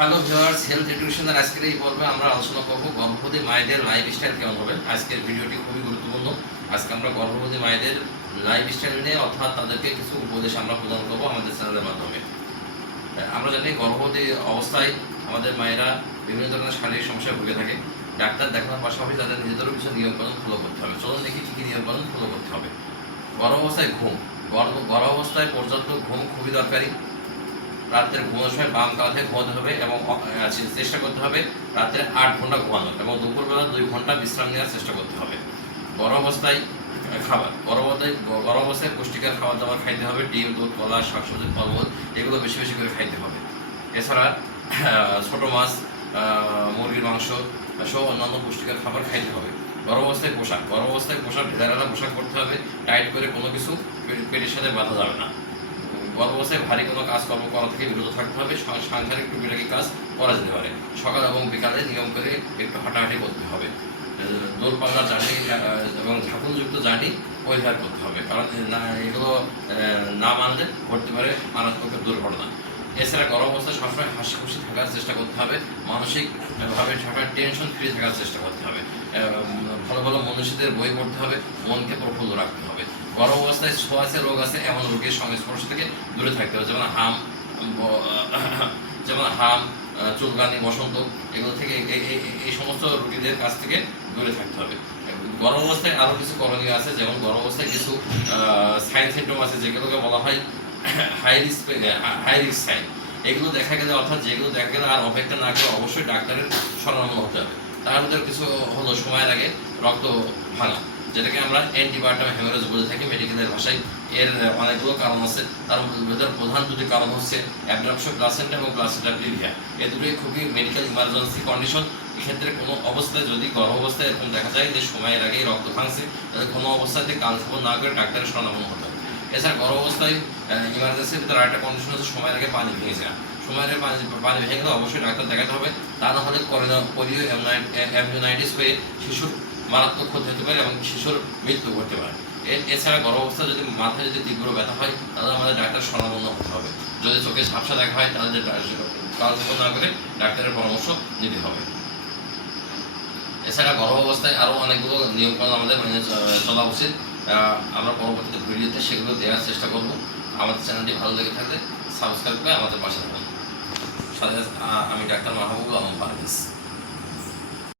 Hello viewers, health এডুকেশনের আজকের এই পর্বে আমরা আলোচনা করব গর্ভবতী মায়েদের লাইফ স্টাইল কেমন হবে? আজকের ভিডিওটি খুবই গুরুত্বপূর্ণ। আজকে আমরা গর্ভবতী মায়েদের লাইফ স্টাইল নিয়ে অর্থাৎ তাদেরকে কিছু উপদেশ আমরা প্রদান করব আমাদের চ্যানেলের মাধ্যমে। আমরা জানি গর্ভবতী অবস্থায় আমাদের মায়েরা বিভিন্ন ধরনের শারীরিক সমস্যায় ভুগে থাকে। ডাক্তার দেখানোর পাশাপাশি তাদের নিজেদেরও কিছু নিয়মকানুন ফলো করতে হবে। চলুন দেখি কী কী নিয়মকানুন ফলো করতে হবে। গর্ভ অবস্থায় ঘুম। গর্ভ গর্ভ অবস্থায় পর্যাপ্ত ঘুম খুবই দরকারি। রাত্রে ঘুমানোর সময় বাম কাঁধে ঘুমাতে হবে এবং চেষ্টা করতে হবে রাত্রে আট ঘণ্টা ঘুমানোর এবং দুপুরবেলা দুই ঘণ্টা বিশ্রাম নেওয়ার চেষ্টা করতে হবে। গরম অবস্থায় খাবার। গরম অবস্থায় গরম অবস্থায় পুষ্টিকর খাবার দাবার খাইতে হবে, ডিম, দুধ, কলা, শাকসবজি, ফলমূল এগুলো বেশি বেশি করে খাইতে হবে। এছাড়া ছোট মাছ মুরগির মাংস সহ অন্যান্য পুষ্টিকর খাবার খাইতে হবে। গরম অবস্থায় পোশাক। গরম অবস্থায় পোশাক ঢেলাঢালা পোশাক করতে হবে। টাইট করে কোনো কিছু পেটের সাথে বাঁধা যাবে না। গর্ভ অবস্থায় ভারী কোনো কাজকর্ম করা থেকে বিরত থাকতে হবে। সাংসারিক টুকিটাকি কাজ করা যেতে পারে। সকাল এবং বিকালে নিয়ম করে একটু হাঁটাহাঁটি করতে হবে। আহ, দূরপাল্লার জার্নি এবং ঝাঁকুলযুক্ত জার্নি পরিহার করতে হবে। কারণ না এগুলো না মানলে ঘটতে পারে মারাত্মক দুর্ঘটনা। এছাড়া গরম অবস্থায় সবসময় হাসি খুশি থাকার চেষ্টা করতে হবে। মানসিকভাবে সবসময় টেনশন ফ্রি থাকার চেষ্টা করতে হবে। ভালো ভালো মনীষীদের বই পড়তে হবে। মনকে প্রফুল্ল রাখতে হবে। গরম অবস্থায় ছোঁয়াচে রোগ আছে, এমন রোগের সংস্পর্শ থেকে দূরে থাকতে হবে। যেমন হাম যেমন হাম চুলকানি, বসন্ত, এগুলো থেকে এই সমস্ত রোগীদের কাছ থেকে দূরে থাকতে হবে। গরম অবস্থায় আরও কিছু করণীয় আছে, যেমন গরম অবস্থায় কিছু সাইন সিমটম আছে, যেগুলোকে বলা হয় high risk high risk sign. এগুলো দেখা গেলে, অর্থাৎ যেগুলো দেখা গেলে আর অপেক্ষা না করে অবশ্যই ডাক্তারের শরণাপন্ন হতে হবে। তার মধ্যে কিছু হলো সময়ের আগে রক্ত ভাঙা, যেটাকে আমরা অ্যান্টিবায়োটিক হেমারেজ বলে থাকি মেডিকেলের ভাষায়। এর অনেকগুলো কারণ আছে। তার মধ্যে প্রধান দুটি কারণ হচ্ছে অ্যাবডাপশন প্লাসেন্টা এবং প্লাসেন্টা প্রিভিয়া এ দুটোই খুবই মেডিকেল ইমার্জেন্সি কন্ডিশন এক্ষেত্রে কোনো অবস্থায় যদি গর্ভ অবস্থায় এরকম দেখা যায় যে সময়ের আগেই রক্ত ভাঙছে, তাহলে কোনো অবস্থাতে কাল না করে ডাক্তারের শরণাপন্ন হতে এছাড়া গর্ভ অবস্থায় ইমার্জেন্সির ভিতরে আরেকটা কন্ডিশন হচ্ছে সময়ের আগে পানি ভেঙে যায় সময়ের আগে পানি পানি ভেঙে গেলে অবশ্যই ডাক্তার দেখাতে হবে। তা না হলে কোরিও অ্যামনিনাইটিস হয়ে শিশুর মারাত্মক ক্ষতি হতে পারে এবং শিশুর মৃত্যু ঘটতে পারে। এছাড়া গর্ভ অবস্থা যদি মাথায় যদি তীব্র ব্যথা হয়, তাহলে আমাদের ডাক্তার শরণাপন্ন হতে হবে। যদি চোখে ঝাপসা দেখা হয়, তাহলে যে কাজ না করে ডাক্তারের পরামর্শ নিতে হবে। এছাড়া গর্ভ অবস্থায় আরও অনেকগুলো নিয়মকানুন আমাদের মেনে চলা উচিত। আমরা পরবর্তীতে ভিডিওতে সেগুলো দেওয়ার চেষ্টা করব। আমাদের চ্যানেলটি ভালো লেগে থাকলে সাবস্ক্রাইব করে আমাদের পাশে থাকুন। সাথে আমি ডাক্তার মাহবুব আলম পারভেজ।